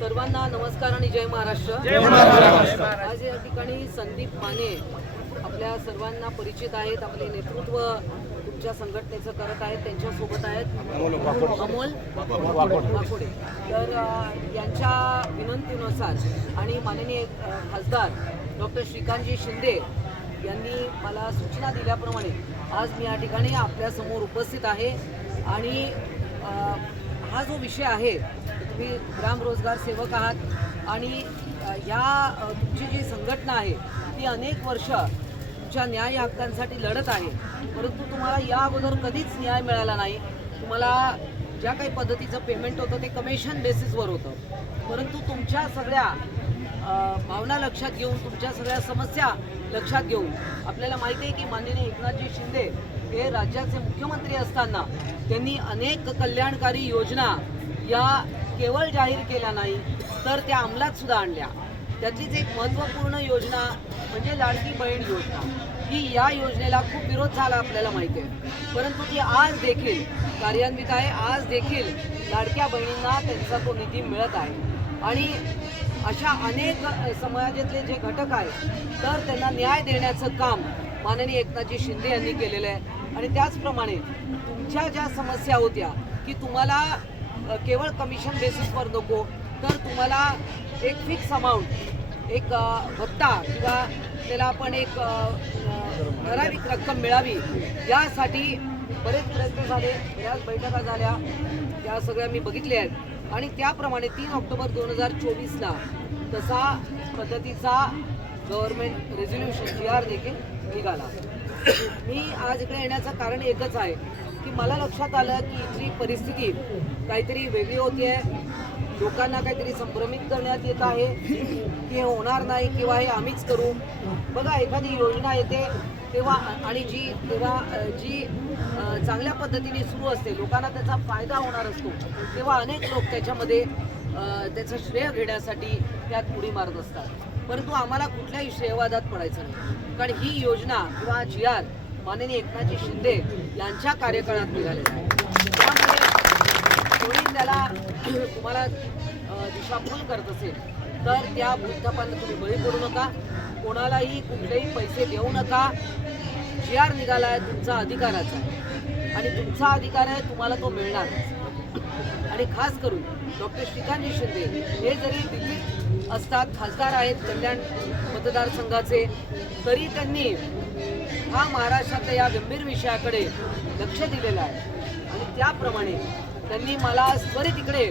सर्वांना नमस्कार आणि जय महाराष्ट्र। आज या ठिकाणी संदीप माने आपल्या सर्वांना परिचित आहेत, आपले नेतृत्व तुमच्या संघटनेचं करत आहेत, त्यांच्यासोबत आहेत अमोल वाकोडे। तर यांच्या विनंतीनुसार आणि माननीय खासदार डॉक्टर श्रीकांतजी शिंदे यांनी मला सूचना दिल्याप्रमाणे आज मी या ठिकाणी आपल्यासमोर उपस्थित आहे। आणि हा जो विषय आहे, तुम्ही ग्राम रोजगार सेवक आहात आणि तुमची जी संघटना आहे ती अनेक वर्ष तुमच्या न्याय हक्कांसाठी लढत आहे, परंतु तुम्हाला या अगोदर कधीच न्याय मिळाला नाही। तुम्हाला ज्या काही पद्धतीचं पेमेंट होतं ते कमिशन बेसिसवर होतं, परंतु तुमच्या सगळ्या भावना लक्षात घेऊन, तुमच्या सगळ्या समस्या लक्षात घेऊन आपल्याला माहिती आहे की माननीय एकनाथजी शिंदे हे राज्याचे मुख्यमंत्री असताना त्यांनी अनेक कल्याणकारी योजना या केवळ जाहीर केल्या नाही तर त्या अंमलात सुद्धा आणल्या। त्यातलीच एक महत्त्वपूर्ण योजना म्हणजे लाडकी बहीण योजना। ही या योजनेला खूप विरोध झाला आपल्याला माहिती आहे, परंतु ती आज देखील कार्यान्वित आहे। आज देखील लाडक्या बहिणींना त्यांचा तो निधी मिळत आहे आणि अशा अनेक समाजातले जे घटक आहेत तर त्यांना न्याय देण्याचं काम माननीय एकनाथजी शिंदे यांनी केलेलं आहे। आणि त्याचप्रमाणे तुमच्या ज्या समस्या होत्या की तुम्हाला केवळ कमिशन बेसिसवर नको तर तुम्हाला एक फिक्स अमाऊंट, एक भत्ता किंवा त्याला आपण एक ठराविक रक्कम मिळावी, यासाठी बरेच प्रयत्न झाले, बऱ्याच बैठका झाल्या, त्या सगळ्या मी बघितल्या आहेत। आणि त्याप्रमाणे 3 ऑक्टोबर 2024ला तसा पद्धतीचा गव्हर्नमेंट रेझोल्युशन GR देखील निघाला। मी आज इकडे येण्याचं कारण एकच आहे की मला लक्षात आलं की इथली परिस्थिती काहीतरी वेगळी होती आहे, लोकांना काहीतरी संभ्रमित करण्यात येत आहे की हे होणार नाही किंवा हे आम्हीच करू। बघा, एखादी योजना येते तेव्हा आणि जी चांगल्या पद्धतीने सुरू असते, लोकांना त्याचा फायदा होणार असतो, तेव्हा अनेक लोक त्याच्यामध्ये त्याचं श्रेय घेण्यासाठी त्यात उडी मारत असतात, परंतु आम्हाला कुठल्याही श्रेयवादात पडायचं नाही, कारण ही योजना किंवा GR माननीय एकनाथजी शिंदे यांच्या कार्यकाळात निघालेला आहे। त्यामुळे कोणी त्याला तुम्हाला दिशाभूल करत असेल तर त्या भूलथापांना तुम्ही बळी पडू नका, कोणालाही कुठलेही पैसे देऊ नका। GR निघाला आहे, तुमचा अधिकाराचा आहे आणि तुमचा अधिकार आहे, तुम्हाला तो मिळणार। आणि खास करून डॉक्टर श्रीकांतजी शिंदे हे जरी दिल्लीत असतात, खासदार आहेत कल्याण मतदारसंघाचे, तरी त्यांनी हा महाराष्ट्रातल्या या गंभीर विषयाकडे लक्ष दिलेलं आहे। आणि त्याप्रमाणे त्यांनी मला त्वरित इकडे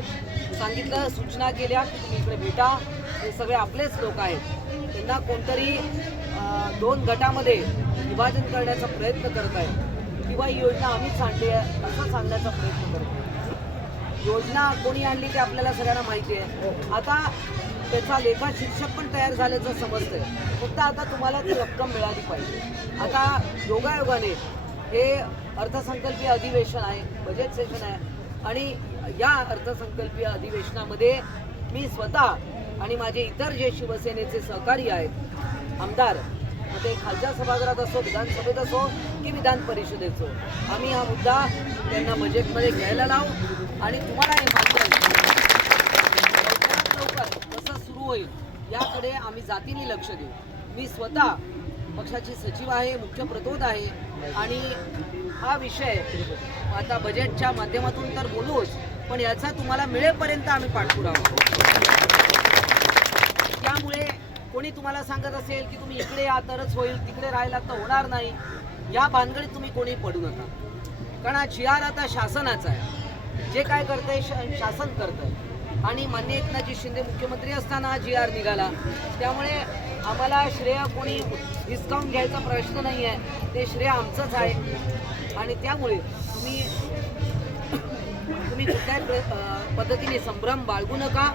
सांगितलं, सूचना केल्या की तुम्ही इकडे भेटा, हे सगळे आपलेच लोक आहेत, त्यांना कोणतरी 2 गटामध्ये विभाजन करण्याचा प्रयत्न करत आहे किंवा ही योजना आम्हीच आणली आहे असं सांगण्याचा प्रयत्न करत आहे। योजना कोणी आणली ते आपल्याला सगळ्यांना माहिती आहे, आता त्याचा लेखाशीर्षक पण तयार झाल्याचं समजतंय, फक्त आता तुम्हाला ती रक्कम मिळाली पाहिजे। आता योगायोगाने हे अर्थसंकल्पीय अधिवेशन आहे, बजेट सेशन आहे आणि या अर्थसंकल्पीय अधिवेशनामध्ये मी स्वतः आणि माझे इतर जे शिवसेनेचे सहकारी आहेत आमदार, ते खालच्या सभागृहात असो, विधानसभेत असो की विधान परिषदेत असो, आम्ही हा मुद्दा त्यांना बजेटमध्ये घ्यायला लावू आणि तुम्हाला हे लवकरात लवकर कसं सुरू होईल याकडे आम्ही जातीने लक्ष देऊ। मी स्वतः पक्षाची सचिव आहे, मुख्य प्रतोद आहे आणि हा विषय आता बजेटच्या माध्यमातून तर बोलूच, पण याचा तुम्हाला मिळेपर्यंत आम्ही पाठपुरावा। त्यामुळे कोणी तुम्हाला सांगत असेल की तुम्ही इकडे या तरच होईल, तिकडे राहिला तर होणार नाही, या भानगडीत तुम्ही कोणी पडू नका, कारण हा GR आता शासनाचा आहे, जे काय करतंय शासन करतं आणि माननीय एकनाथजी शिंदे मुख्यमंत्री असताना हा GR निघाला, त्यामुळे आम्हाला श्रेय कोणी हिसकावून घ्यायचा प्रश्न नाही आहे, ते श्रेय आमचंच आहे। आणि त्यामुळे तुम्ही कुठल्याही पद्धतीने संभ्रम बाळगू नका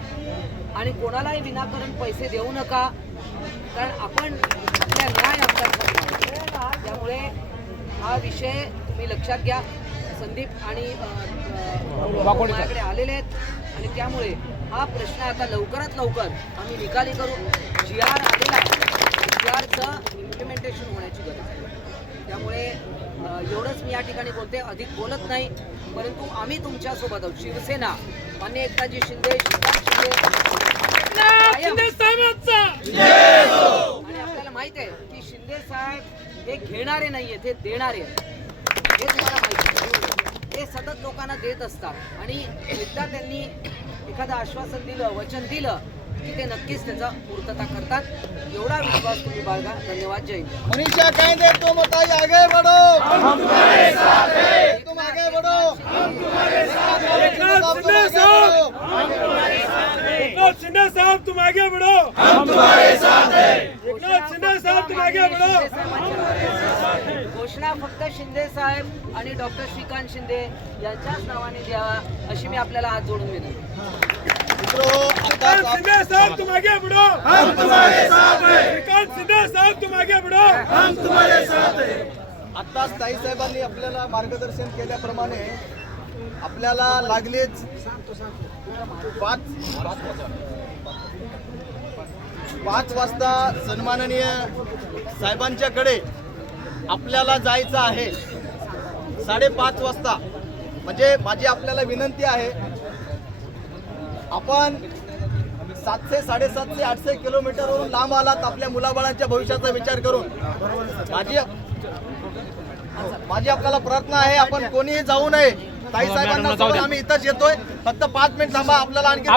आणि कोणालाही विनाकारण पैसे देऊ नका। कारण आपण आपल्या न्याय अभ्यास करणार. त्यामुळे हा विषय तुम्ही लक्षात घ्या. संदीप आणि माझ्याकडे आलेले आहेत आणि त्यामुळे हा प्रश्न आता लवकरात लवकर आम्ही निकाली करू. जी आर आलेला आहे, जी आरचं इम्प्लिमेंटेशन होण्याची गरज आहे. त्यामुळे एवढंच मी या ठिकाणी बोलते, अधिक बोलत नाही. परंतु आम्ही तुमच्यासोबत आहोत. शिवसेना मान्य एकनाथजी शिंदे, श्रीकांत शिंदे आणि आपल्याला माहित आहे की शिंदे साहेब हे घेणारे नाहीये, ते देणारे आहेत. हे तुम्हाला माहिती आहे. ते सतत लोकांना देत असतात आणि एकदा त्यांनी एखादं आश्वासन दिलं, वचन दिलं की ते नक्कीच त्याचा पूर्तता करतात. एवढा विश्वास तुम्ही बाळगा. धन्यवाद. जय हिंद. मनीषा कहेंगे तुम बताइए, आगे बढ़ो, हम तुम्हारे साथ हैं, तुम आगे बढ़ो, हम तुम्हारे साथ हैं, एकनाथ शिंदे साहब तुम आगे बढ़ो, हम तुम्हारे साथ हैं, एकनाथ शिंदे साहब तुम आगे बढ़ो. घोषणा फक्त शिंदे साहेब आणि डॉक्टर श्रीकांत शिंदे यांच्याच नावाने द्यावा अशी मी आपल्याला हात जोडून विनंती. एकनाथ शिंदे साहब तुम आगे बढ़ो, हम तुम्हारे साथ हैं, एकनाथ शिंदे साहब तुम आगे बढ़ो. हम तुम्हारे साथ हैं. आता ताई साहेबांनी आपल्याला मार्गदर्शन केल्याप्रमाणे आपल्याला लागलीच 5 वाजता सन्माननीय साहेबांच्याकडे आपल्याला जायचं आहे. 5:30 वाजता. म्हणजे माझी आपल्याला विनंती आहे, आपण 700, 750, 800 किलोमीटरवरून लांब आलात आपल्या मुलाबाळांच्या भविष्याचा विचार करून. माझी आपल्याला प्रार्थना आहे, आपण कोणीही जाऊ नये. ताई साहेबांना सोबत आम्ही इथंच येतोय. फक्त 5 मिनिट थांबा, आपल्याला आणखी